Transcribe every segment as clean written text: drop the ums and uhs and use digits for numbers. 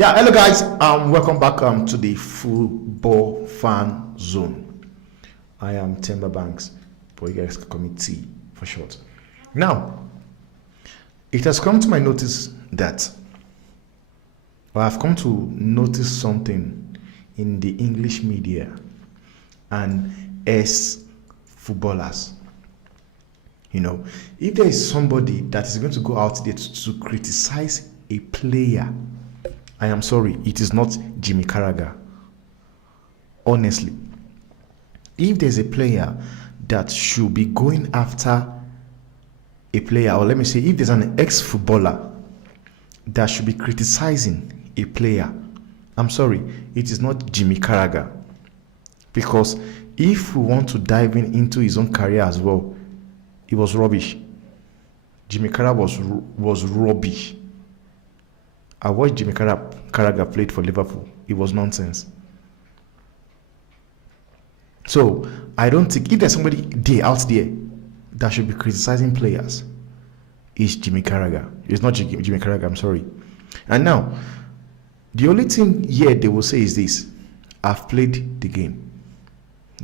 Yeah, hello guys. Welcome back to the Football Fan Zone. I am Timber Banks, but you guys can call me T for short. Now, it has come to my notice that, or I've come to notice something in the English media and as footballers. You know, if there is somebody that is going to go out there to criticize a player, I am sorry, it is not Jimmy Carragher. Honestly, if there's a player that should be going after a player, or let me say, if there's an ex-footballer that should be criticizing a player, I'm sorry, it is not Jimmy Carragher. Because if we want to dive into his own career as well, it was rubbish. Jimmy Carragher was rubbish. I watched Jimmy Carragher played for Liverpool. It was nonsense. So I don't think if there's somebody out there that should be criticizing players, it's Jimmy Carragher. It's not Jimmy Carragher. I'm sorry. And now, the only thing here they will say is this: I've played the game.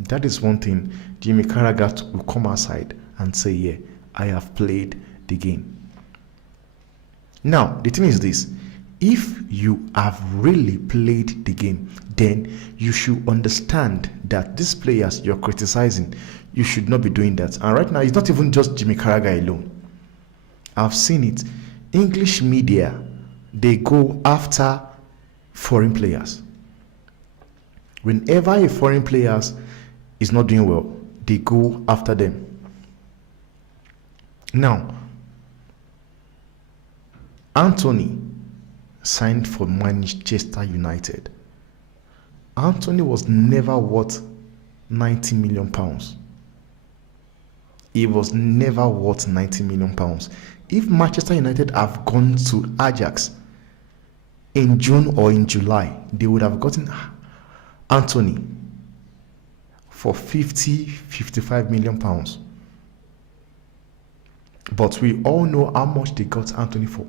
That is one thing. Jimmy Carragher will come outside and say, "Yeah, I have played the game." Now, the thing is this: if you have really played the game, then you should understand that these players you're criticizing, you should not be doing that. And right now, it's not even just Jimmy Carragher alone. I've seen it. English media, they go after foreign players. Whenever a foreign player is not doing well, they go after them. Now, Anthony signed for Manchester United. Anthony was never worth 90 million pounds. He was never worth 90 million pounds. If Manchester United have gone to Ajax in June or in July, they would have gotten Anthony for 55 million pounds. But we all know how much they got Anthony for.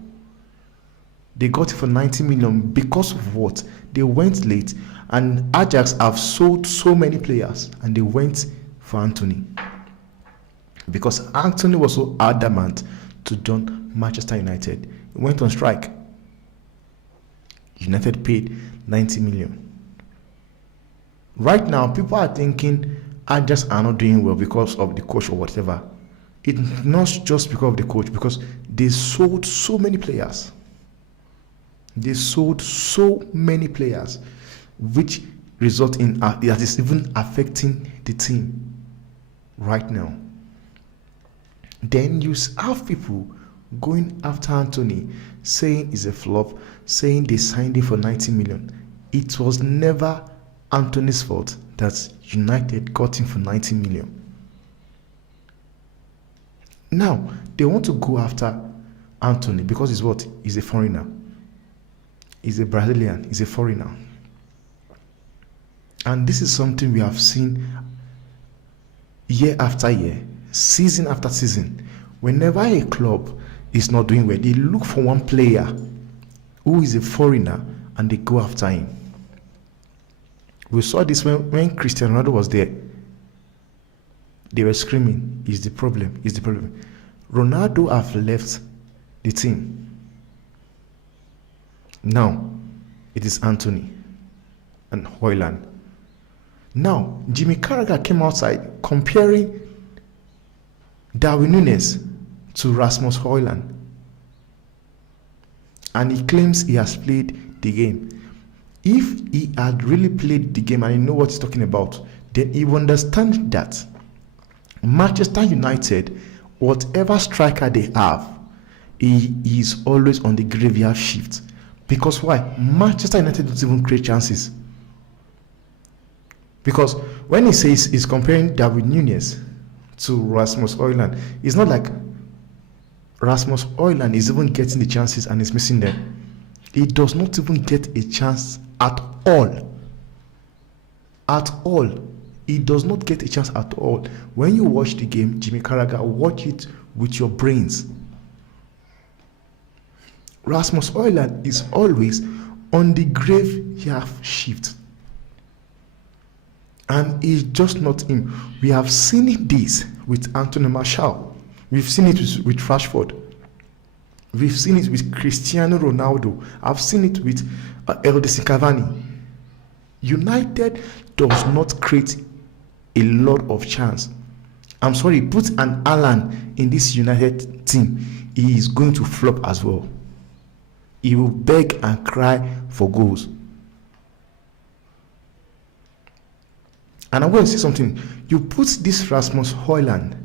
They got it for 90 million because of what? They went late, and Ajax have sold so many players and they went for Anthony. Because Anthony was so adamant to join Manchester United. He went on strike. United paid 90 million. Right now, people are thinking Ajax are not doing well because of the coach or whatever. It's not just because of the coach, because they sold so many players. They sold so many players, which result in that is even affecting the team right now. Then you have people going after Anthony, saying he's a flop, saying they signed him for 90 million. It was never Anthony's fault that United got him for 90 million. Now, they want to go after Anthony because he's what? He's a foreigner. He's a Brazilian. He's a foreigner. And this is something we have seen year after year, season after season. Whenever a club is not doing well, they look for one player who is a foreigner and they go after him. We saw this when Cristiano Ronaldo was there. They were screaming, "Is the problem? Is the problem?" Ronaldo have left the team. Now, it is Anthony and Højlund. Now, Jimmy Carragher came outside comparing Darwin Núñez to Rasmus Højlund. And he claims he has played the game. If he had really played the game and he knows what he's talking about, then he will understand that Manchester United, whatever striker they have, he is always on the graveyard shift. Because why? Manchester United don't even create chances. Because when he says he's comparing Darwin Núñez to Rasmus Højlund, it's not like Rasmus Højlund is even getting the chances and is missing them. He does not even get a chance at all. At all. He does not get a chance at all. When you watch the game, Jimmy Carragher, watch it with your brains. Rasmus Højlund is always On the grave he have shift. And it's just not him. We have seen this with Anthony Martial. We've seen it with Rashford. We've seen it with Cristiano Ronaldo. I've seen it with Eldison Cavani. United does not create a lot of chance. I'm sorry, put an Alan in this United team, he is going to flop as well. He will beg and cry for goals. And I'm going to say something. You put this Rasmus Højlund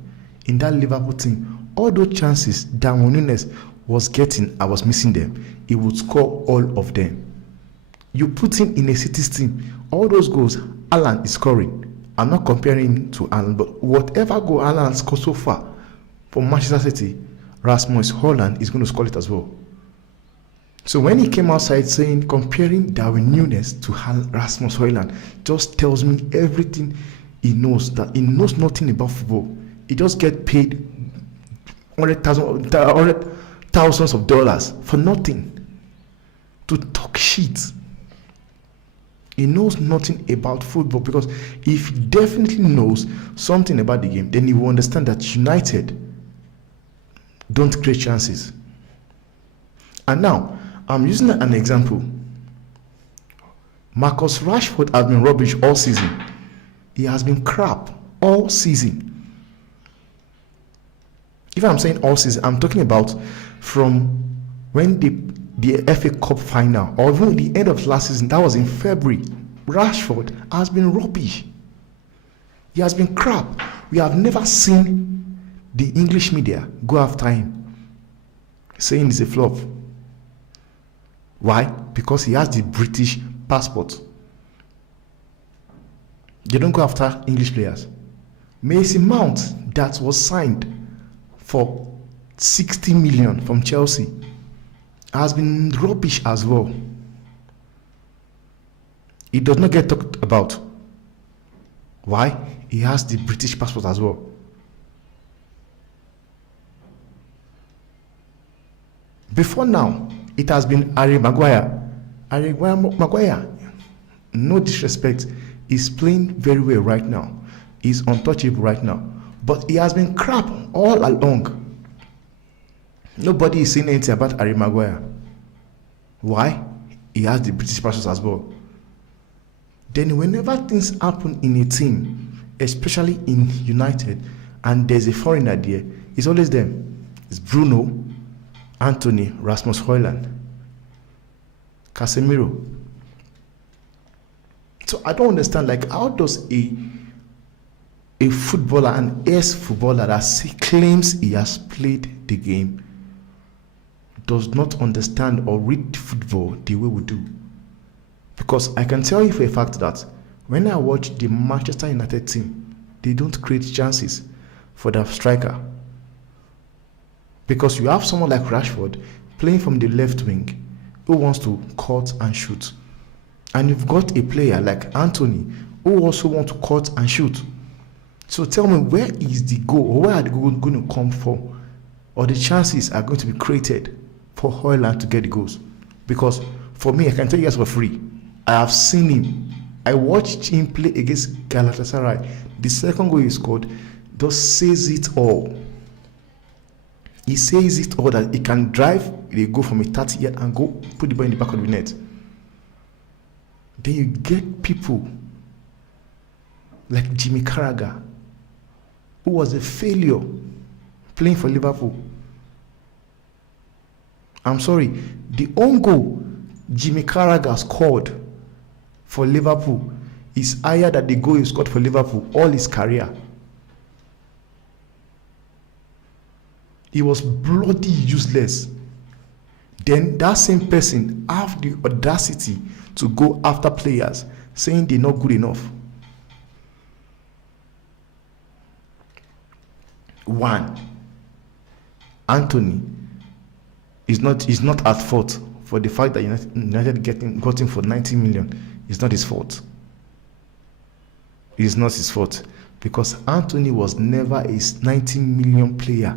in that Liverpool team, all those chances Darwin Núñez was getting, I was missing them. He would score all of them. You put him in a City's team, all those goals Alan is scoring. I'm not comparing him to Alan, but whatever goal Alan scored so far for Manchester City, Rasmus Højlund is going to score it as well. So when he came outside saying, comparing Darwin Núñez to Rasmus Højlund, just tells me everything he knows, that he knows nothing about football. He just get paid thousands of dollars for nothing, to talk shit. He knows nothing about football, because if he definitely knows something about the game, then he will understand that United don't create chances. And now, I'm using an example. Marcus Rashford has been rubbish all season. He has been crap all season. If I'm saying all season, I'm talking about from when the FA Cup final, or even the end of last season, that was in February. Rashford has been rubbish. He has been crap. We have never seen the English media go after him, saying he's a flop. Why? Because he has the British passport. They don't go after English players. Mason Mount, that was signed for 60 million from Chelsea, has been rubbish as well. He does not get talked about. Why? He has the British passport as well. Before now, it has been Harry Maguire. Harry Maguire, no disrespect, is playing very well right now. He's untouchable right now. But he has been crap all along. Nobody is saying anything about Harry Maguire. Why? He has the British passport as well. Then whenever things happen in a team, especially in United, and there's a foreigner there, it's always them. It's Bruno, Anthony, Rasmus Højlund, Casemiro. So I don't understand, like, how does a footballer, an ex-footballer that claims he has played the game, does not understand or read football the way we do? Because I can tell you for a fact that when I watch the Manchester United team, they don't create chances for the striker. Because you have someone like Rashford playing from the left wing who wants to cut and shoot. And you've got a player like Anthony who also wants to cut and shoot. So tell me, where is the goal, or where are the goals going to come from? Or the chances are going to be created for Højlund to get the goals? Because for me, I can tell you guys for free, I have seen him. I watched him play against Galatasaray. The second goal he scored just says it all. He says it all, that he can drive a goal from a 30-yard and go put the ball in the back of the net. Then you get people like Jimmy Carragher, who was a failure playing for Liverpool. I'm sorry, the own goal Jimmy Carragher scored for Liverpool is higher than the goal he scored for Liverpool all his career. He was bloody useless. Then that same person have the audacity to go after players saying they're not good enough. One, Anthony is not at fault for the fact that United got him for 90 million. It's not his fault. It's not his fault, because Anthony was never a 90 million player.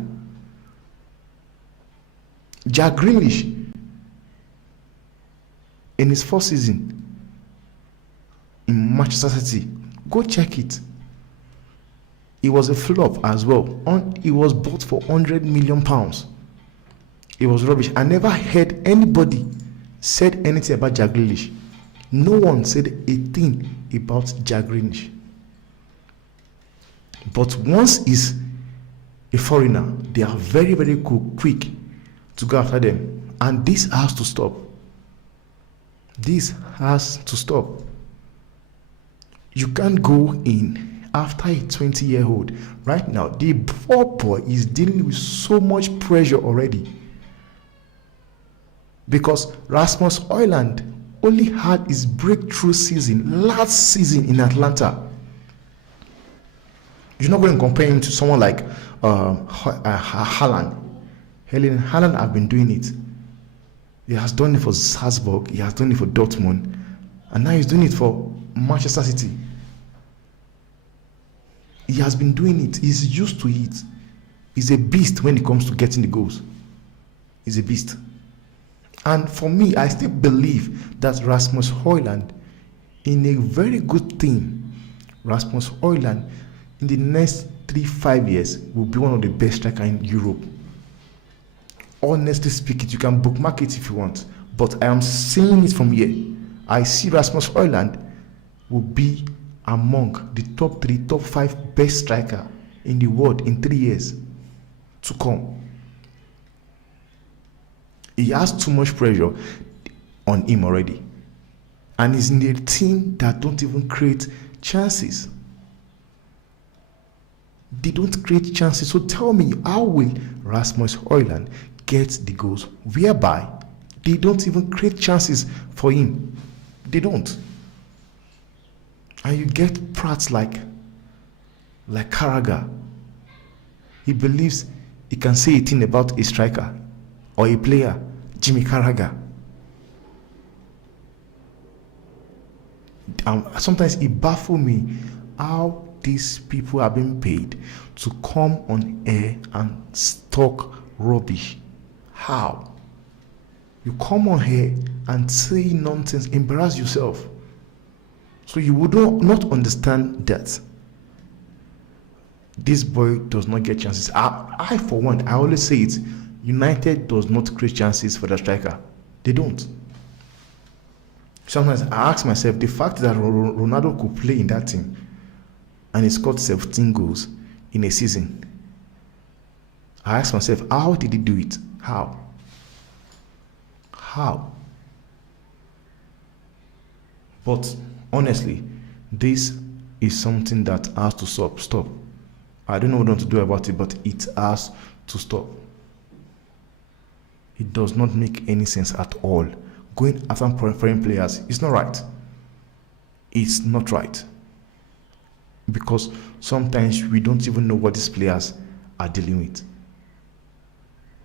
Jack Grealish in his first season in Manchester City. Go check it. It was a flop as well. He was bought for £100 million. It was rubbish. I never heard anybody said anything about Jack Grealish. No one said a thing about Jack Grealish. But once he's a foreigner, they are very, very quick to go after them. And this has to stop. This has to stop. You can't go in after a 20-year-old. Right now, the poor boy is dealing with so much pressure already. Because Rasmus Højlund only had his breakthrough season last season in Atlanta. You're not going to compare him to someone like Haaland. Erling Haaland have been doing it. He has done it for Salzburg. He has done it for Dortmund. And now he's doing it for Manchester City. He has been doing it. He's used to it. He's a beast when it comes to getting the goals. He's a beast. And for me, I still believe that Rasmus Højlund, in a very good team, Rasmus Højlund, in the next 3-5 years, will be one of the best strikers in Europe. Honestly speaking, you can bookmark it if you want. But I am saying it from here. I see Rasmus Højlund will be among the top 3, top 5 best striker in the world in 3 years to come. He has too much pressure on him already. And he's in a team that don't even create chances. They don't create chances. So tell me, how will Rasmus Højlund get the goals whereby they don't even create chances for him? They don't. And you get prats like Carragher. He believes he can say a thing about a striker or a player, Jimmy Carragher. Sometimes it baffles me how these people are being paid to come on air and talk rubbish. How? You come on here and say nonsense, embarrass yourself. So you would not understand that this boy does not get chances. I for one, I always say it, United does not create chances for the striker. They don't. Sometimes I ask myself, the fact that Ronaldo could play in that team and he scored 17 goals in a season, I ask myself, how did he do it? How? But honestly, this is something that has to stop. I don't know what to do about it, but it has to stop. It does not make any sense at all. Going after foreign players is not right. It's not right. Because sometimes we don't even know what these players are dealing with.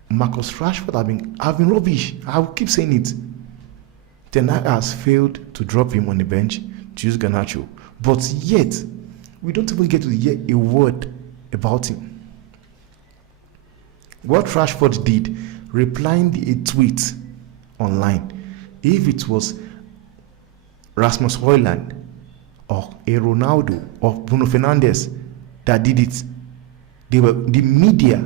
Marcus Rashford have been rubbish. I will keep saying it. Ten Hag has failed to drop him on the bench to use Garnacho. But yet, we don't even get to hear a word about him. What Rashford did, replying a tweet online, if it was Rasmus Højlund or a Ronaldo or Bruno Fernandes that did it, the media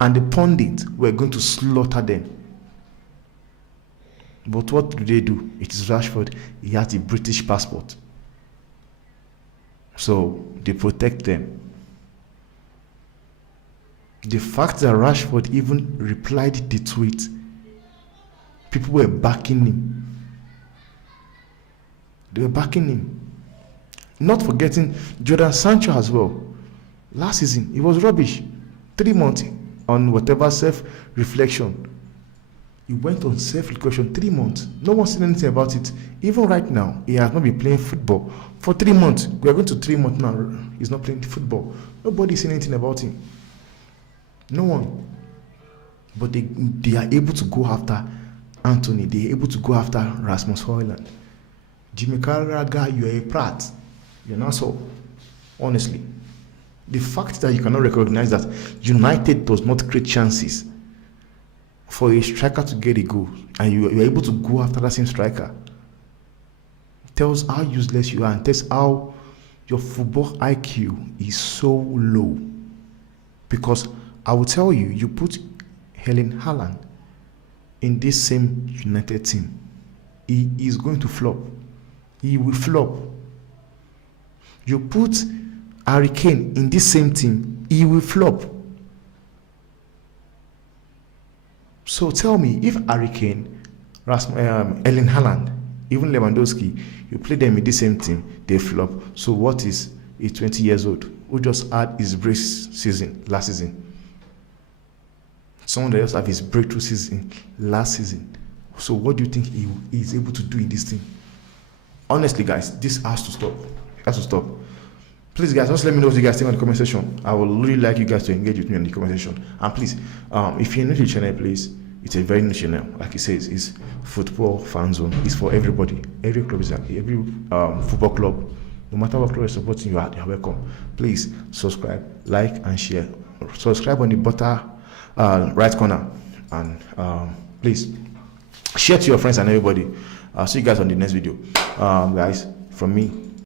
and the pundits were going to slaughter them. But what do? It is Rashford. He has a British passport. So they protect them. The fact that Rashford even replied the tweet, people were backing him. They were backing him. Not forgetting Jordan Sancho as well. Last season, he was rubbish. 3 months on whatever self-reflection. He went on self-reflection 3 months. No one said anything about it. Even right now, he has not been playing football for 3 months. We are going to 3 months now. He's not playing football. Nobody is saying anything about him. No one. But they are able to go after Anthony. They are able to go after Rasmus Højlund. Jimmy Carragher, you are a prat. You're not so. Honestly. The fact that you cannot recognize that United does not create chances for a striker to get a goal and you're able to go after that same striker, tells how useless you are and tells how your football IQ is so low. Because I will tell you, you put Erling Haaland in this same United team, he is going to flop. He will flop. You put Harry Kane in this same team, he will flop. So tell me, if Harry Kane, Erling Haaland, even Lewandowski, you play them in the same team, they flop. So what is a 20 years old who just had his last season? Someone that just had his breakthrough season last season. So what do you think he is able to do in this team? Honestly, guys, this has to stop. It has to stop. Please, guys, just let me know what you guys think on the comment section. I would really like you guys to engage with me on the comment section. And please, if you're new to the channel, please, it's a very new channel. Like it says, it's football fan zone. It's for everybody. Every club is every football club. No matter what club you're supporting, you're welcome. Please subscribe, like, and share. Subscribe on the bottom right corner, and please share to your friends and everybody. I'll see you guys on the next video. Guys, from me,